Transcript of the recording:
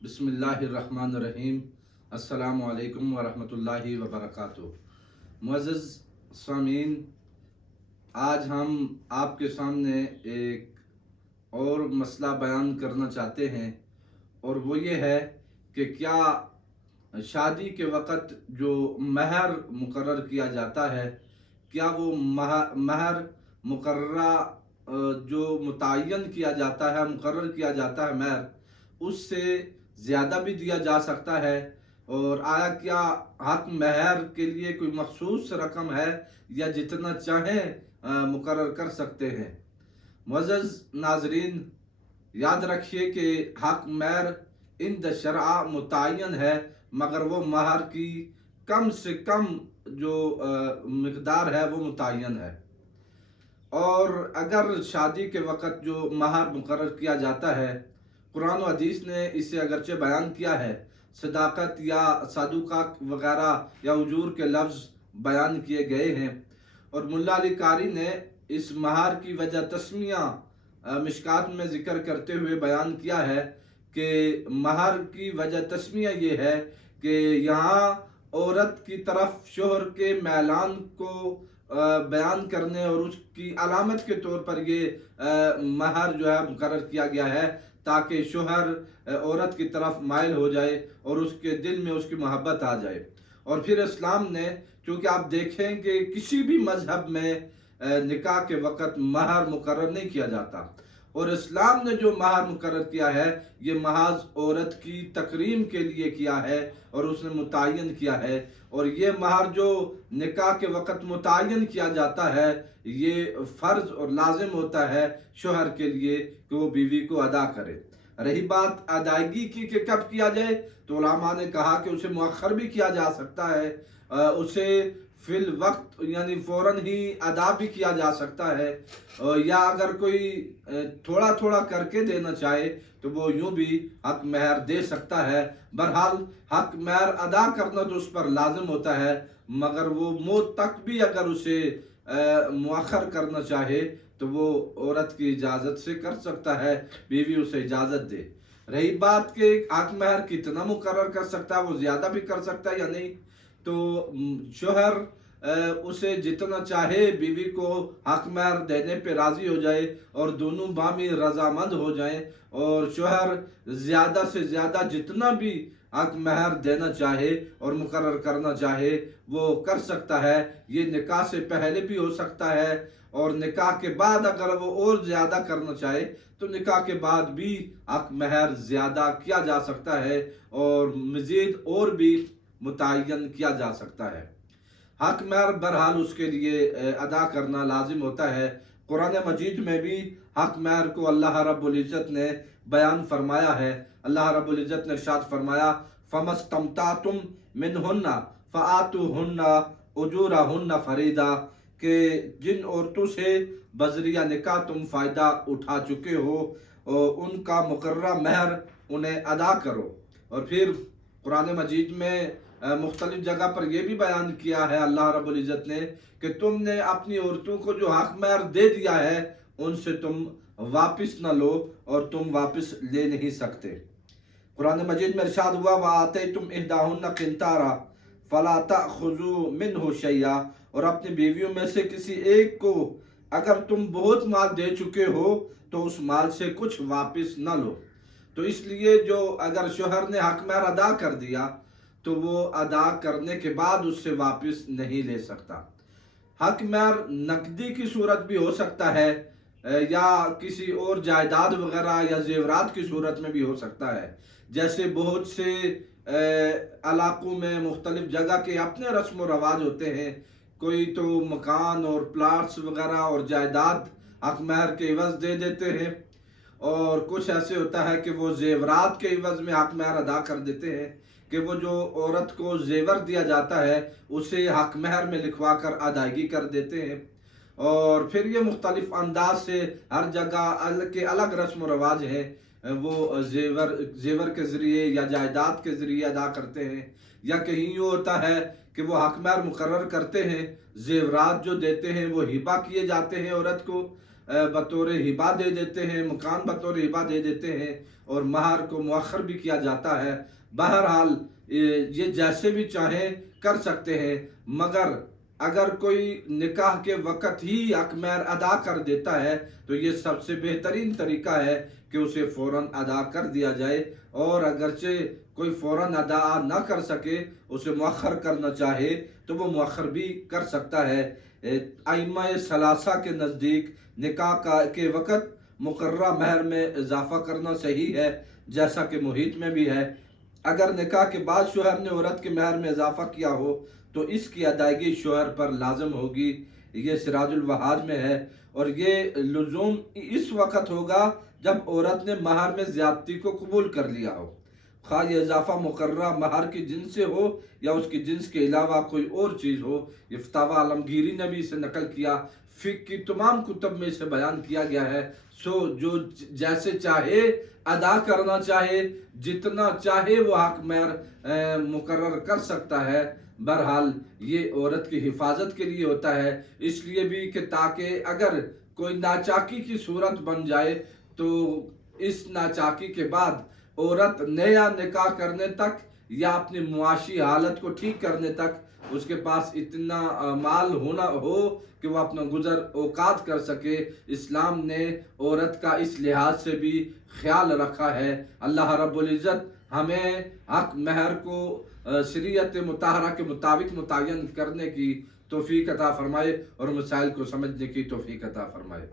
बिस्मिल्लाहिर्रहमानिर्रहीम। अस्सलामु अलैकुम वरहमतुल्लाहि वबरकातुहू। मुअज़्ज़ज़ सामीन, आज हम आपके सामने एक और मसला बयान करना चाहते हैं, और वो ये है कि क्या शादी के वक़्त जो महर मुकर्रर किया जाता है, क्या वो महर मुकर्ररा जो मुतय्यन किया जाता है, मुकर्रर किया जाता है महर, उससे ज़्यादा भी दिया जा सकता है? और आया क्या हक महर के लिए कोई मखसूस रकम है, या जितना चाहें मुकर्रर कर सकते हैं? मुअज़्ज़ज़ नाज़रीन, याद रखिए कि हक महर इंद शरआ मुतय्यन है, मगर वो महर की कम से कम जो मिक़दार है वो मुतय्यन है। और अगर शादी के वक़्त जो महर मुकर्रर किया जाता है, कुरान और हदीस ने इसे अगरचे बयान किया है, सदाकत या सादुका वगैरह या उजूर के लफ्ज़ बयान किए गए हैं। और मुल्ला अली कारी ने इस महर की वजह तस्मिया मिशकात में ज़िक्र करते हुए बयान किया है कि महर की वजह तस्मिया ये है कि यहाँ औरत की तरफ शोहर के मैलान को बयान करने और उसकी अलामत के तौर पर ये महर जो है मुकर्रर किया गया है, ताकि शोहर औरत की तरफ माइल हो जाए और उसके दिल में उसकी मोहब्बत आ जाए। और फिर इस्लाम ने, चूँकि आप देखें कि किसी भी मज़हब में निकाह के वक़्त महर मुकर्रर नहीं किया जाता, और इस्लाम ने जो महर मुकर्रर किया है ये महज औरत की तकरीम के लिए किया है और उसने मुतय्यन किया है। और ये महर जो निकाह के वक़्त मुतय्यन किया जाता है, ये फ़र्ज़ और लाजिम होता है शोहर के लिए कि वो बीवी को अदा करे। रही बात अदायगी की कि कब किया जाए, तो उलमा ने कहा कि उसे मुअख्खर भी किया जा सकता है, उसे फिल वक्त यानी फ़ौरन ही अदा भी किया जा सकता है, या अगर कोई थोड़ा थोड़ा करके देना चाहे तो वो यूँ भी हक महर दे सकता है। बहरहाल हक महर अदा करना तो उस पर लाजिम होता है, मगर वो मौत तक भी अगर उसे मुअख्खर करना चाहे तो वो औरत की इजाज़त से कर सकता है, बीवी उसे इजाज़त दे। रही बात कि हक महर कितना मुकर्रर कर सकता है, वो ज़्यादा भी कर सकता है या नहीं, तो शोहर उसे जितना चाहे बीवी को हक महर देने पे राज़ी हो जाए और दोनों बामी रजामंद हो जाएं, और शोहर ज़्यादा से ज़्यादा जितना भी हक महर देना चाहे और मुकर्रर करना चाहे वो कर सकता है। ये निकाह से पहले भी हो सकता है, और निकाह के बाद अगर वो और ज़्यादा करना चाहे तो निकाह के बाद भी हक महर ज़्यादा किया जा सकता है और मज़ीद और भी मुतय्यन किया जा सकता है। हक महर बहरहाल उसके लिए अदा करना लाजिम होता है। कुरान मजीद में भी हक महर को अल्लाह रब्बुल इज़्ज़त ने बयान फरमाया है। अल्लाह रब्बुल इज़्ज़त ने इरशाद फरमाया, फ़मस्तमतातुम मिनहुन्ना फ़आतूहुन्ना उजूरहुन्ना फ़रीदा, कि जिन औरतों से बजरिया निकाह तुम फ़ायदा उठा चुके हो उनका मुकर्ररा महर उन्हें अदा करो। और फिर कुरान मजीद में मुख्तलिफ जगह पर यह भी बयान किया है अल्लाह रब्बुल इज़्ज़त ने कि तुमने अपनी औरतों को जो हक महर दे दिया है उनसे तुम वापस न लो, और तुम वापस ले नहीं सकते। कुरान मजीद में इरशाद हुआ, व आतैतुम इहदाहुन्ना किंतारा फला ताखुज़ू मिन्हु शैया, और अपनी बीवियों में से किसी एक को अगर तुम बहुत माल दे चुके हो तो उस माल से कुछ वापस न लो। तो इसलिए जो अगर शोहर ने हक महर अदा कर दिया तो वो अदा करने के बाद उससे वापस नहीं ले सकता। हक महर नकदी की सूरत भी हो सकता है, या किसी और जायदाद वगैरह या जेवरात की सूरत में भी हो सकता है। जैसे बहुत से इलाकों में मुख्तलिफ जगह के अपने रस्म व रवाज होते हैं, कोई तो मकान और प्लाट्स वगैरह और जायदाद हक महर के इवज़ दे देते हैं, और कुछ ऐसे होता है कि वो जेवरात के इवज़ में हक महर अदा कर देते हैं, कि वो जो औरत को जेवर दिया जाता है उसे हक महर में लिखवा कर अदायगी कर देते हैं। और फिर ये मुख्तलिफ अंदाज से हर जगह के अलग रस्म व रवाज हैं, वो जेवर के ज़रिए या जायदाद के ज़रिए अदा करते हैं, या कहीं यूँ होता है कि वो हक महर मुकर्रर करते हैं, जेवरात जो देते हैं वो हिबा किए जाते हैं औरत को, بطور ہبہ دے دیتے ہیں، مکان بطور ہبہ دے دیتے ہیں، اور مہر کو مؤخر بھی کیا جاتا ہے۔ بہرحال یہ جیسے بھی چاہیں کر سکتے ہیں، مگر اگر کوئی نکاح کے وقت ہی حق مہر ادا کر دیتا ہے تو یہ سب سے بہترین طریقہ ہے کہ اسے فوراً ادا کر دیا جائے، اور اگرچہ کوئی فوراً ادا نہ کر سکے، اسے مؤخر کرنا چاہے تو وہ مؤخر بھی کر سکتا ہے۔ ائمہ ثلاثہ کے نزدیک نکاح کے وقت مقررہ مہر میں اضافہ کرنا صحیح ہے، جیسا کہ محیط میں بھی ہے۔ اگر نکاح کے بعد شوہر نے عورت کے مہر میں اضافہ کیا ہو تو اس کی ادائیگی شوہر پر لازم ہوگی، یہ سراج الوہاج میں ہے، اور یہ لزوم اس وقت ہوگا جب عورت نے مہر میں زیادتی کو قبول کر لیا ہو، خواہ یہ اضافہ مقررہ مہر کی جنس سے ہو یا اس کی جنس کے علاوہ کوئی اور چیز ہو۔ یہ فتاوی عالمگیری نے بھی اسے نقل کیا، فقہ کی تمام کتب میں اسے بیان کیا گیا ہے۔ سو جو جیسے چاہے ادا کرنا چاہے، جتنا چاہے وہ حق مہر مقرر کر سکتا ہے۔ بہرحال یہ عورت کی حفاظت کے لیے ہوتا ہے، اس لیے بھی کہ تاکہ اگر کوئی ناچاکی کی صورت بن جائے تو اس ناچاکی کے بعد عورت نیا نکاح کرنے تک یا اپنی معاشی حالت کو ٹھیک کرنے تک اس کے پاس اتنا مال ہونا ہو کہ وہ اپنا گزر اوقات کر سکے۔ اسلام نے عورت کا اس لحاظ سے بھی خیال رکھا ہے۔ اللہ رب العزت ہمیں حق مہر کو شریعت مطہرہ کے مطابق متعین کرنے کی توفیق عطا فرمائے اور مسائل کو سمجھنے کی توفیق عطا فرمائے۔